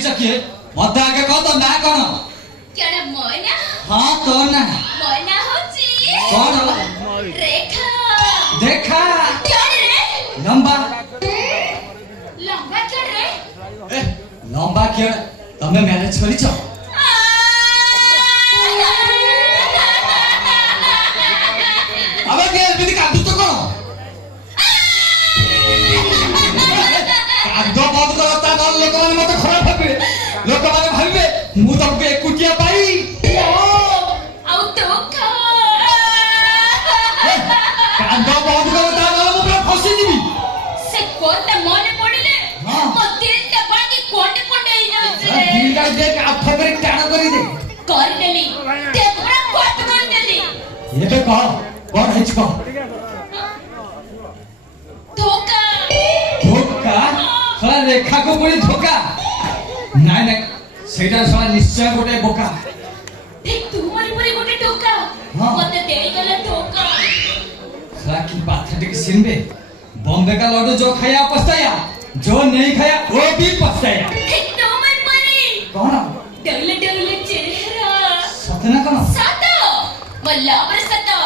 ଡାକିଛ କିଏ? ମତେ ଆଗେ କହ ତୋ ନାଁ କଣ? କେଡା ମୋନା? ହଁ ତୋ ନାଁ। ମୋନା ହଉଛି କଣ? ରେଖା। ଦେଖା। କେଡେ? ଲମ୍ବା। ଲମ୍ବା କେଡେ? ଏ ଲମ୍ବା କିଏ? ତମେ ମ୍ୟାରେଜ କରିଛ? আবার কে এমনি কাঁদু তো কর কাঁদ বন্ধ কর তা নল লোকମାନେ মতে ଖରାପ ভাবিবে ଲୋକମାନେ ভাবিবে ମୁଁ ତମକୁ ଏକୁଟିଆ ପାଇ ଆଉ ଧୋକା କାନ୍ଦ ବନ୍ଦ କର ତା ନହେଲେ ମୁଁ ପୁରା ଫସିଯିବି ସେ କଥା ମନେ ପଡ଼ିଲେ ମୋ ଦିଲଟା ବାକି କୋଣ୍ଡେ କୋଣ୍ଡେ ହେଇଯାଉଛି ରେ ଦିଲଟା ଦେख ଆଫ କରି ଟାଣ କରି ଦେ କରିଦେଲି ତେ ପୁରା କୋଟ କରିଦେଲି ଏବେ କହ କଣ ହେଇଛି କହ ଧୋକା ଧୋକା ଶଳା ରେଖାକୁ ପୁଣି ଧୋକା ନାଇଁ ନାଇଁ ସେଇଟା ଶଳା ନିଶ୍ଚୟ ଗୋଟେ ବୋକା ଠିକ ତୁମରି ପରି ଗୋଟେ ଧୋକା ମତେ ଦେଇଗଲା ଧୋକା शला की पाथेटिक सीन में बॉम्बे का लड्डू जो खाया पछताया जो नहीं खाया वो भी पछताया ठीक तुमर परी कौन डगले डगले चेहरा सतना कौन सतो मल्ला पर सतो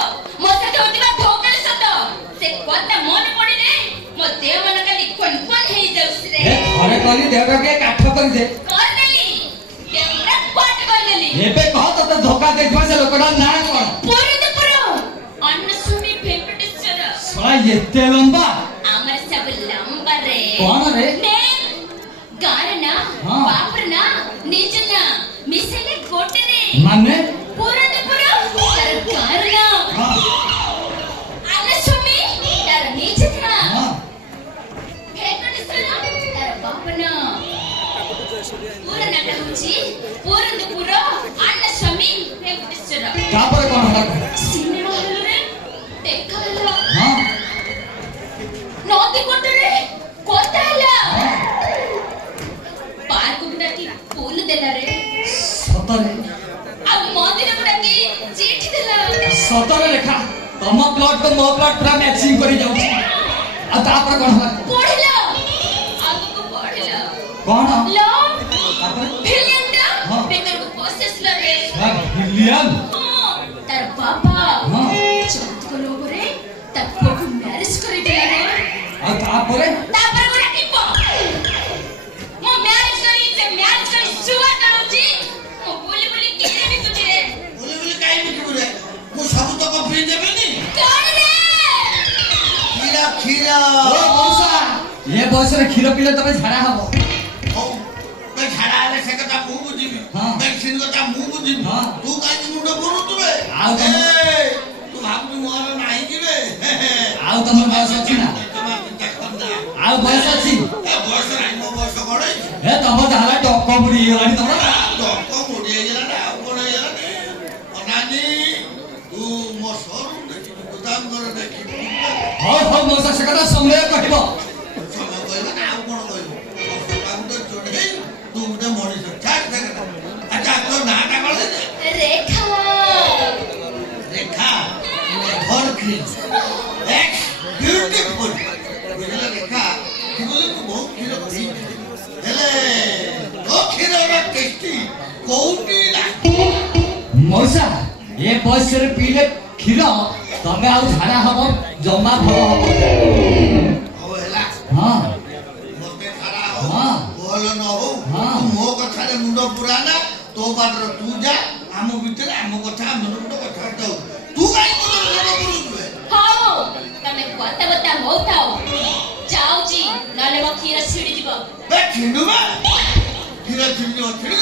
मो सतो उठिबा धोकर सतो से कोता मन पड़िले मो देह मन खाली कोन हे जाउस रे ए घरे कली देवगा के काठ कर दे कर देली देवरा कोट कर देली एबे कह त धोखा देखबा से लोकडा ना कोन पूरी तो पूरा अन्न सुमी भेंपटेश्वर शला एते लंबा हमर सब लंबा रे कौन रे ने गारना बापरना निजना मिसले गोटे रे माने पूरा तो पूरा तर गारना अन्न सुमी तर निजना भेंपटेश्वर तर बापना पूरा नाटा होची पूरा तो पूरा अन्न सुमी भेंपटेश्वर का पर कौन हला सिनेमा हॉल रे देखा हला हां नदी कोटरे कोता हला पार्क गुडाकी फूल देला रे सतरे आ मंदिर गुडाकी चिठी देला सतरे लेखा तम प्लॉट को मो प्लॉट पूरा मैचिंग करी जाउची आ ता पर कौन हला पढ़ला आगो को पढ़ला कौन लो तापर फिलियन दा हां बेकर को प्रोसेस लगे बिलियन तार बाबा हां चौथ को लोग रे तब को मैरिज कर देला रे आ तापर को राखिबो मो मैरिज करी सुवा करूची मो बोली बोली केरे भी तुझे रे बोली बोली काई बिकबु रे मु सब तो को फ्री देबेनी कौन रे खीरा खीरा ओ मौसा ये बयस रे खीर पीले तबे झाड़ा हबो ओ मैं झाड़ा आले से कथा मु बुझिबी हां वैक्सीन कथा मु बुझिबी हां तू काई मुंड पुरु तुबे आउ तम तू भाबू मोर नाही किबे आउ तम बयस अछि ना तमा चिंता करना आउ बयस अछि ए बयस नाही मो बयस गडै ए तम जाला टक्क बुडी गलानी तमरा तो को मुडी गेला ना कोन गेला ने अनानी तू मो शोरूम देखि गोदाम कर देखि हो हो मौसा से कथा समय कहिबो समय कहला ना आउ कोन कहबो बाबू तो जोडे तू मुडे मଣିଷ ठाक ठाक अच्छा तो नाटा कर दे रेखा रेखा और क्रीम एक्स ब्यूटीफुल बुझला रेखा कि बोले तू बहुत खीरो खी हेले ओ खीरो ना टेस्टी कोउटी ला मौसा ये बयस रे पीले खीर तमे आउ झाड़ा हबो जम्मा भल हबो ओ हेला हां मोते खरा हो हां बोल न हो हां तू मो कथा रे मुंड पुराना तो बाटर तू जा आम भीतर आम कथा मन मुंड कथा दउ तू काई मुंड पुरु जुए हाओ तमे कोता बता होताओ जाओ जी नाले मो खीर छिड़ी दिबो बे छिडु बे खीरा छिडु छिडु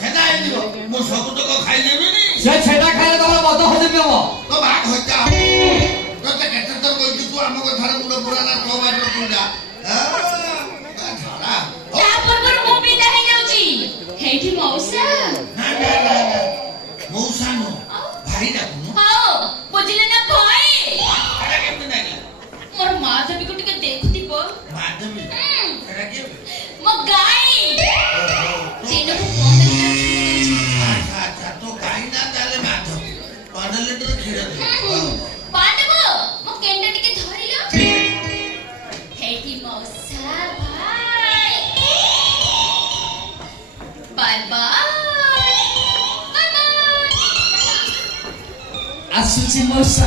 छेना आइ दिबो मो सब तक खाइ देबिनी से छेडा खाए तमरा मत हो जबियो तो भाग होता तो ते केते तर कोइ तू आम कथा रे मुंड पुराना तो बाटर तू जा छाड़ा ता पर मो बिदा हे जाऊ जी हेठी मौसा ना ना ना मौसा नो भाई डाकू हाओ बुझले ना भाई अरे केते नाही मोर माधवी को टिके देखु दिबो माधवी अरे के मो गाई तीन को 15 अच्छा अच्छा तो काई ना ताले माधव 15 लीटर खीर दे पांडव मो केंडा टिके धरिलो हेठी मौसा ଆସୁଛି ମଉସା।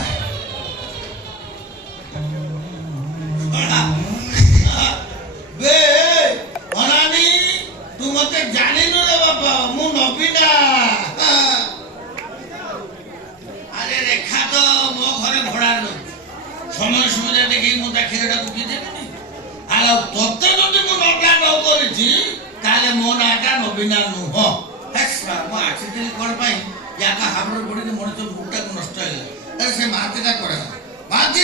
ବେ ଅନାନି ତୁ ମତେ ଜାଣିନୁ ରେ ବାପା, ମୁଁ ନବୀନା। ଆରେ ରେଖା ତ ମୋ ଘରେ ଭଡ଼ା ରହୁଛି, ସମୟ ସୁବିଧା ଦେଖିକି ମୁଁ ତା କ୍ଷୀରଟାକୁ ପିଇ ଦେବିନି। ଆଉ ତତେ ଯଦି ମୁଁ ନଟା ନ କରିଛି ତାହେଲେ ମୋ ନାଁଟା ନବୀନା ନୁହଁ। ମୁଁ ଆସିଥିଲି କ'ଣ ପାଇଁ, ୟାକା ହାବୁଡରେ ପଡ଼ିକି ମଣିଷ ମୁଣ୍ଡଟାକୁ ନଷ୍ଟ ହେଇଗଲା। ସେ ମାତିଟା କରେ ମାତି